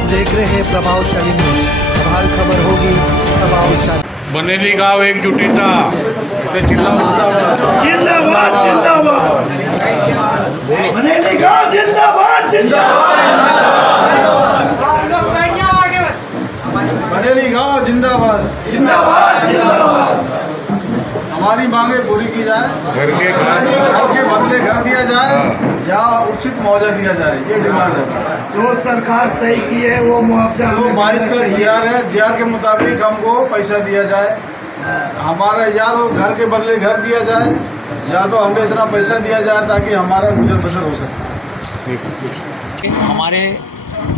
आप देख रहे हैं प्रभावशाली न्यूज। हर खबर होगी प्रभावशाली। बनेली गाव एकजुटीचा जिंदाबाद जिंदाबाद बनेली गाव जिंदाबाद बनेली गाँव जिंदाबाद जिंदाबाद जिंदाबाद। हमारी मांगे पूरी की जाए, घर के बदले घर दिया जाए, जहाँ उचित मुआवजा दिया जाए, ये डिमांड है। जो सरकार तय की है वो मुआवजा जो 22 का जीआर है, जीआर के मुताबिक हमको पैसा दिया जाए। हमारा या तो घर के बदले घर दिया जाए, या तो हमें इतना पैसा दिया जाए ताकि हमारा गुजर बसर हो सके। हमारे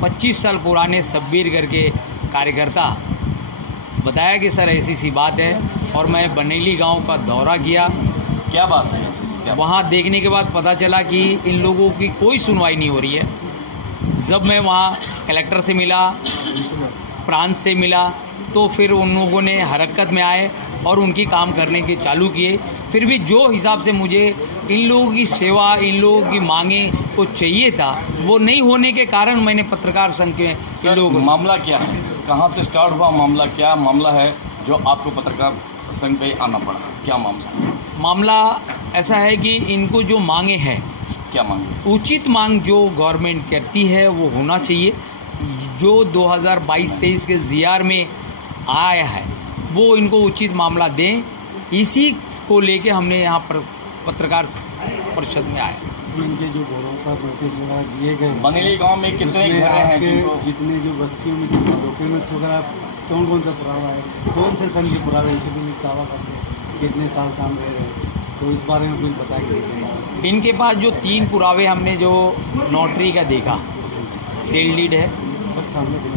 25 साल पुराने सब्बीरगढ़ के कार्यकर्ता बताया कि सर ऐसी सी बात है, और मैं बनेली गांव का दौरा किया। क्या बात है ऐसी? वहां देखने के बाद पता चला कि इन लोगों की कोई सुनवाई नहीं हो रही है। जब मैं वहां कलेक्टर से मिला, प्रांत से मिला, तो फिर उन लोगों ने हरकत में आए और उनकी काम करने के चालू किए। फिर भी जो हिसाब से मुझे इन लोगों की सेवा, इन लोगों की मांगे को चाहिए था, वो नहीं होने के कारण मैंने पत्रकार संघ के इन लोगों को। मामला क्या है, कहाँ से स्टार्ट हुआ मामला, क्या मामला है जो आपको पत्रकार संघ पे आना पड़ा, क्या मामला? मामला ऐसा है कि इनको जो मांगे हैं, क्या मांगे? उचित मांग जो गवर्नमेंट करती है वो होना चाहिए। जो 2022-23 के जीआर में आया है वो इनको उचित मामला दें। इसी को लेके हमने यहाँ पर पत्रकार परिषद में आए। इनके जो घरों का नोटिस वगैरह दिए गए, बनेली गांव में कितने घर हैं जितने जो बस्तियों में डॉक्यूमेंट्स वगैरह कौन कौन सा पुरावा है, कौन से सन के पुरावे इसे भी दावा करते हैं, कितने साल साम रह रहे हैं, तो इस बारे में कुछ बताइए। इनके पास जो 3 पुरावे हमने जो नोटरी का देखा, सेल डीड है,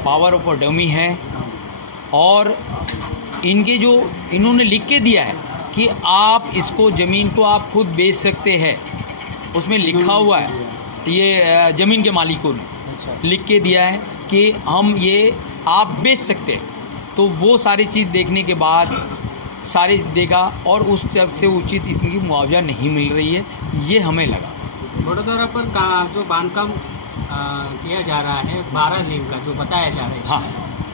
पावर ऑफ अटॉर्नी है, और इनके जो इन्होंने लिख के दिया है कि आप इसको ज़मीन को आप खुद बेच सकते हैं, उसमें लिखा हुआ है। ये ज़मीन के मालिकों ने लिख के दिया है कि हम ये आप बेच सकते हैं। तो वो सारी चीज़ देखने के बाद सारी देखा, और उस तरफ से उचित इसकी मुआवजा नहीं मिल रही है, ये हमें लगा। बड़ोदरा पर जो बांधकाम किया जा रहा है 12 लेन का जो बताया जा रहा है, हाँ,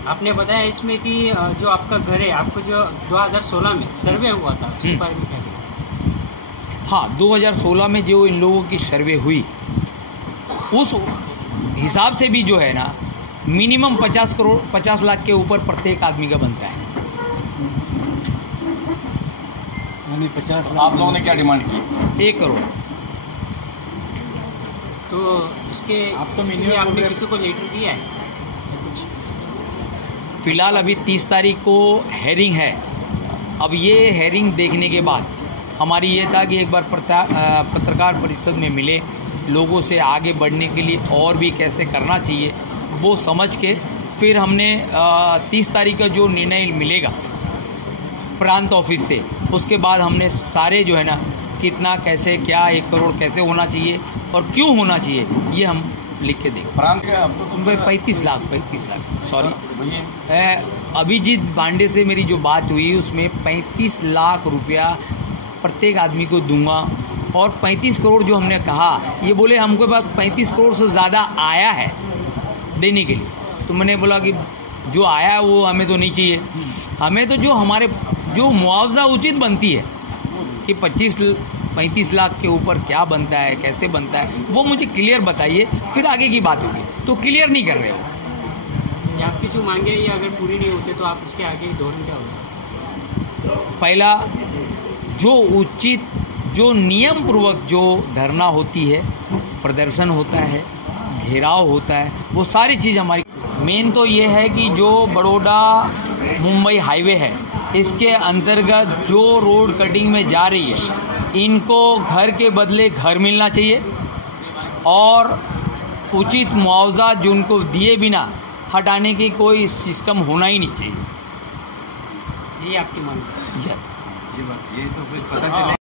आपने बताया इसमें कि जो आपका घर है, आपको जो 2016 में सर्वे हुआ था उसके बारे में क्या कहते? हाँ, 2016 में जो इन लोगों की सर्वे हुई, उस हिसाब से भी जो है ना, मिनिमम 50 लाख के ऊपर प्रत्येक आदमी का बनता है। यानी 50 लाख। आप लोगों ने क्या डिमांड की? 1 करोड़। तो इसके आपने किसी को लेटर दिया है? फिलहाल अभी 30 तारीख को हेयरिंग है। अब ये हेयरिंग देखने के बाद हमारी ये था कि एक बार पत्रकार परिषद में मिले, लोगों से आगे बढ़ने के लिए और भी कैसे करना चाहिए वो समझ के फिर हमने 30 तारीख का जो निर्णय मिलेगा प्रांत ऑफिस से, उसके बाद हमने सारे जो है ना कितना कैसे क्या 1 करोड़ कैसे होना चाहिए और क्यों होना चाहिए ये हम लिख के देंगे। प्रांत के अब तो 35 लाख सॉरी, अभिजीत बांडे से मेरी जो बात हुई उसमें 35 लाख रुपया प्रत्येक आदमी को दूंगा, और 35 करोड़ जो हमने कहा, ये बोले हमको पास 35 करोड़ से ज़्यादा आया है देने के लिए। तो मैंने बोला कि जो आया है वो हमें तो नहीं चाहिए, हमें तो जो हमारे जो मुआवजा उचित बनती है कि 35 लाख के ऊपर क्या बनता है, कैसे बनता है, वो मुझे क्लियर बताइए, फिर आगे की बात होगी। तो क्लियर नहीं कर रहे हो। ये आपकी जो मांगे ये अगर पूरी नहीं होती तो आप इसके आगे धोरण क्या होगा? पहला, जो उचित जो नियम पूर्वक जो धरना होती है, प्रदर्शन होता है, घेराव होता है, वो सारी चीज़ हमारी। मेन तो ये है कि जो बड़ौदा मुंबई हाईवे है, इसके अंतर्गत जो रोड कटिंग में जा रही है, इनको घर के बदले घर मिलना चाहिए, और उचित मुआवजा जो उनको दिए बिना हटाने की कोई सिस्टम होना ही नहीं चाहिए। ये आपकी मांग है? ये तो फिर पता चले।